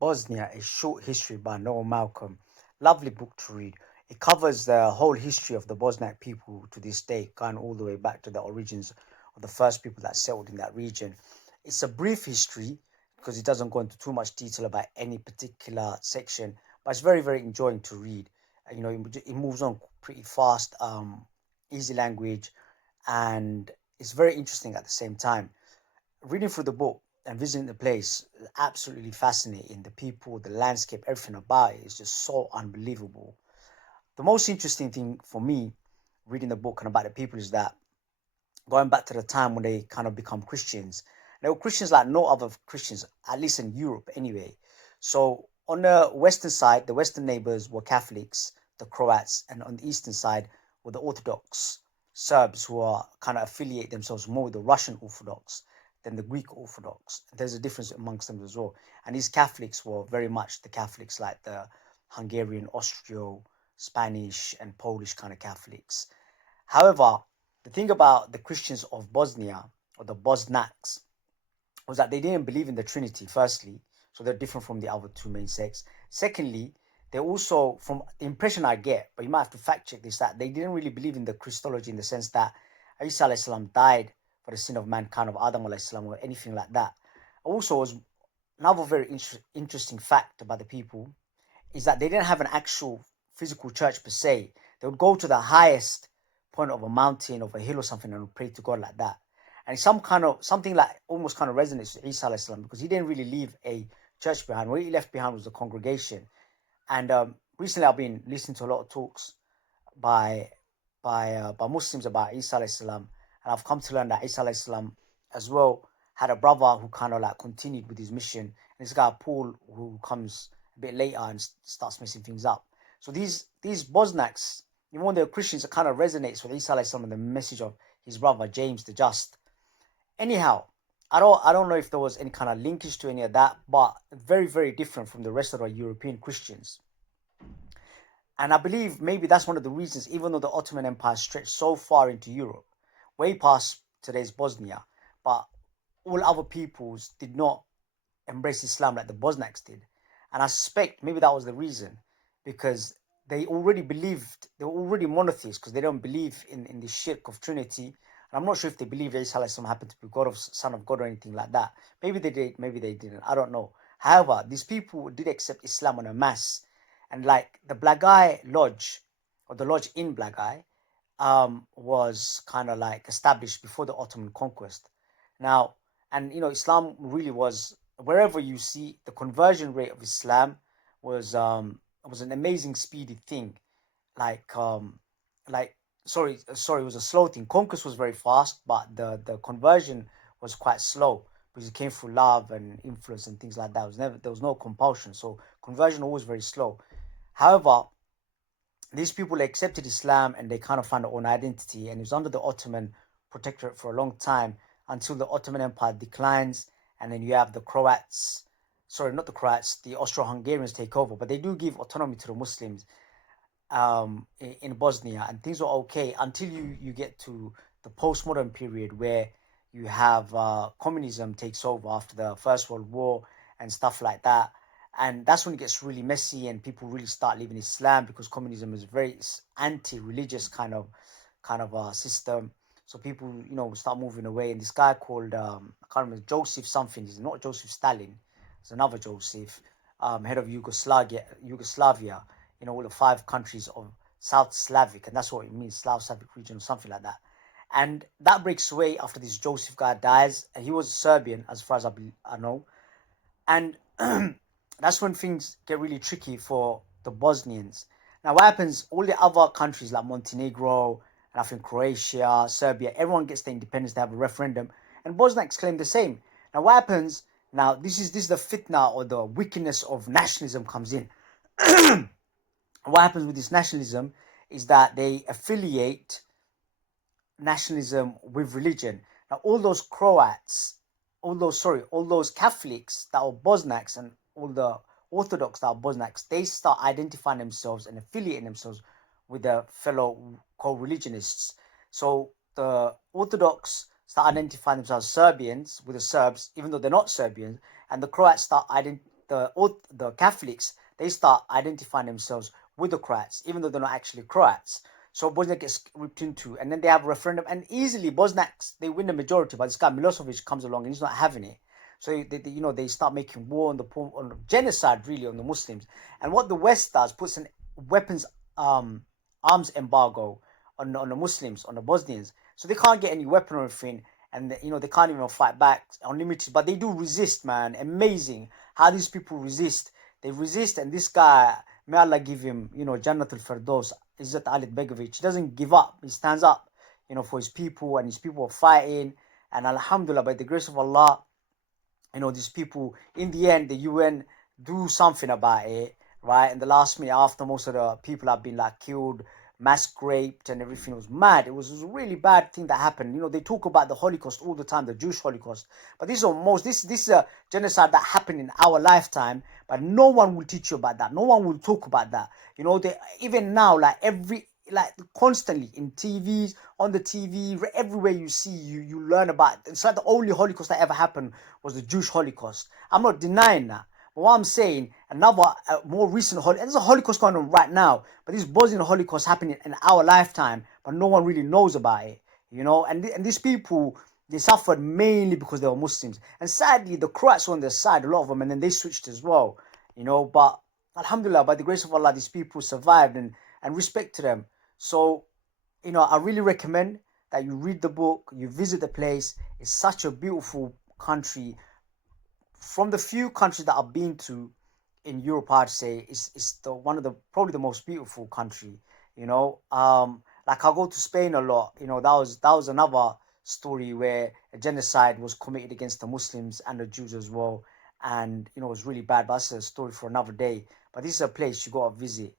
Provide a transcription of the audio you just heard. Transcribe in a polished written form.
Bosnia, A Short History by Noel Malcolm. Lovely book to read. It covers the whole history of the Bosniak people to this day, going all the way back to the origins of the first people that settled in that region. It's a brief history because it doesn't go into too much detail about any particular section, but it's very, very enjoying to read. It moves on pretty fast, easy language, and it's very interesting at the same time. Reading through the book and visiting the place is absolutely fascinating. The people, the landscape, everything about it is just so unbelievable. The most interesting thing for me reading the book and about the people is that going back to the time when they kind of become Christians, they were Christians like no other Christians, at least in Europe anyway. So on the western side, the western neighbors were Catholics, the Croats, and on the eastern side were the Orthodox Serbs who are kind of affiliate themselves more with the Russian Orthodox than the Greek Orthodox. There's a difference amongst them as well. And these Catholics were very much the Catholics like the Hungarian, Austro, Spanish, and Polish kind of Catholics. However, the thing about the Christians of Bosnia or the Bosnaks was that they didn't believe in the Trinity, firstly, so they're different from the other two main sects. Secondly, they also, from the impression I get, but you might have to fact check this, that they didn't really believe in the Christology in the sense that Isa alayhi salam died for the sin of mankind of Adam alayhi salam or anything like that. Also, was another very interesting fact about the people is that they didn't have an actual physical church per se. They would go to the highest point of a mountain, of a hill or something, and would pray to God like that. And it's something like almost kind of resonates with Isa alayhi salam because he didn't really leave a church behind. What he left behind was the congregation. And recently, I've been listening to a lot of talks by by Muslims about Isa alayhi salam, and I've come to learn that Isa alayhi salam as well had a brother who kind of like continued with his mission. And this guy Paul who comes a bit later and starts messing things up. So these Bosniaks, even when they're Christians, it kind of resonates with Isa alayhi salam and the message of his brother James the Just. Anyhow, I don't know if there was any kind of linkage to any of that, but very, very different from the rest of the European Christians. And I believe maybe that's one of the reasons, even though the Ottoman Empire stretched so far into Europe, way past today's Bosnia, but all other peoples did not embrace Islam like the Bosniaks did. And I suspect maybe that was the reason, because they were already monotheists, because they don't believe in the shirk of Trinity. And I'm not sure if they believe that Isa happened to be God of Son of God or anything like that. Maybe they did, maybe they didn't. I don't know. However, these people did accept Islam en a masse. And like the Blagai Lodge, or the lodge in Blagai, was kind of like established before the Ottoman conquest. Now, and Islam really was, wherever you see the conversion rate of Islam was an amazing speedy thing. Like like sorry, it was a slow thing. Conquest was very fast, but the conversion was quite slow because it came through love and influence and things like that. There was no compulsion, so conversion always very slow. However, these people accepted Islam and they kind of found their own identity, and it was under the Ottoman protectorate for a long time until the Ottoman Empire declines, and then you have the Croats, sorry, not the Croats, the Austro-Hungarians take over, but they do give autonomy to the Muslims in Bosnia, and things were okay until you get to the postmodern period where you have communism takes over after the First World War and stuff like that. And that's when it gets really messy and people really start leaving Islam because communism is a very anti-religious kind of system. So people, start moving away. And this guy called I can't remember, Joseph something. He's not Joseph Stalin. It's another Joseph, head of Yugoslavia. All the 5 countries of South Slavic, and that's what it means, Slav Slavic region or something like that. And that breaks away after this Joseph guy dies, and he was Serbian as far as I know. And that's when things get really tricky for the Bosnians. Now, what happens? All the other countries like Montenegro and I think Croatia, Serbia, everyone gets their independence. They have a referendum, and Bosniaks claim the same. Now, what happens? Now, this is the fitna or the wickedness of nationalism comes in. What happens with this nationalism is that they affiliate nationalism with religion. Now, all those Catholics that are Bosniaks and all the Orthodox that are Bosniaks, they start identifying themselves and affiliating themselves with their fellow co-religionists. So the Orthodox start identifying themselves Serbians with the Serbs, even though they're not Serbians, and the Croats start the Catholics, they start identifying themselves with the Croats, even though they're not actually Croats. So Bosnia gets ripped into, and then they have a referendum, and easily Bosniaks they win the majority. But this guy Milosevic comes along, and he's not having it. So they start making war on the genocide really on the Muslims. And what the West does, puts an weapons arms embargo on the Muslims, on the Bosnians, so they can't get any weapon or anything, and they can't even fight back unlimited. But they do resist, man. Amazing how these people resist. They resist, and this guy, may Allah give him, Jannatul Firdaus, Izzat Ali Begovic, he doesn't give up. He stands up, for his people, and his people are fighting. And Alhamdulillah, by the grace of Allah, these people, in the end, the UN do something about it, right? In the last minute, after most of the people have been like killed, mass raped, and everything, was mad. It was a really bad thing that happened. They talk about the Holocaust all the time, the Jewish Holocaust, but this is a genocide that happened in our lifetime. But no one will teach you about that. No one will talk about that. Even now, like constantly in TVs, on the TV, everywhere you see, you learn about it. It's like the only Holocaust that ever happened was the Jewish Holocaust. I'm not denying that. But what I'm saying, another more recent Holocaust, there's a Holocaust going on right now, but this Bosnian Holocaust happening in our lifetime, but no one really knows about it. And these people, they suffered mainly because they were Muslims. And sadly, the Croats were on their side, a lot of them, and then they switched as well. But Alhamdulillah, by the grace of Allah, these people survived, and respect to them. So, I really recommend that you read the book, you visit the place. It's such a beautiful country. From the few countries that I've been to in Europe, I'd say it's one of the probably the most beautiful country. Like I go to Spain a lot. That was another story where a genocide was committed against the Muslims and the Jews as well, and it was really bad. But that's a story for another day. But this is a place you gotta visit.